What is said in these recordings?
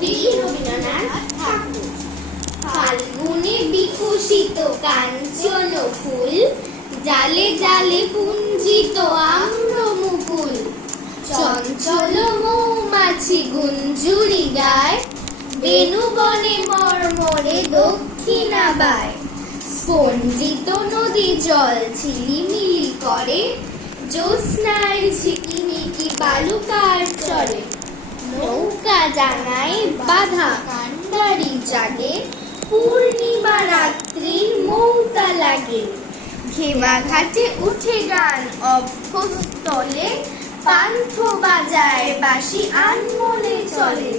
কবি রবীন্দ্রনাথ ঠাকুর। ফাল্গুনে বিকশিত কাঞ্চন ফুল, জালে জালে পুঞ্জিত আম্র মুকুল চঞ্চল মৌমাছি গুঞ্জুরি গায় বেনুবনে মর্মরে দক্ষিণাবায়। স্পঞ্জিত নদী জল ঝিলিমিলি করে জ্যোৎস্নার ঝিকিমিকি বালুকার জানায় বাধা কান্ডারি জাগে, পূর্ণিমা রাত্রির মৌতা লাগে। ঘেবা ঘাটে উঠে গান অভ্যস্তলে পান্থ বাজায় বাসি আনমনে চলে।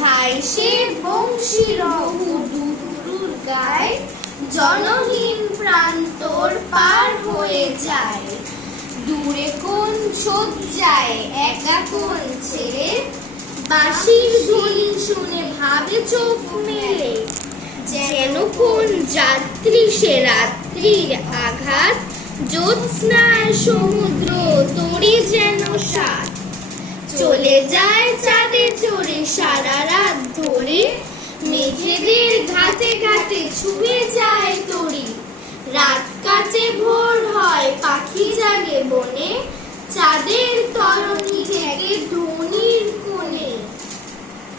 ধাই সে বংশীর দুরুর গায়, জনহীন প্রান্তর পার হয়ে যায়। দূরে কোন যায়, একা কোন ছেড়ে বাঁশির ধ্বনি শুনে ভাবে চোখ মেলে। যেন কোন যাত্রী সে রাত্রির আঘাত জ্যোৎস্নার সমুদ্র তরি যেন সাত। চলে যায় চাঁদে চড়ে সারা রাত ধরে, মেঘেদের ঘাটে ঘাটে ছুঁয়ে যায় তরি। রাত কাটে ভোর হয়, পাখি জাগে বনে, চাঁদের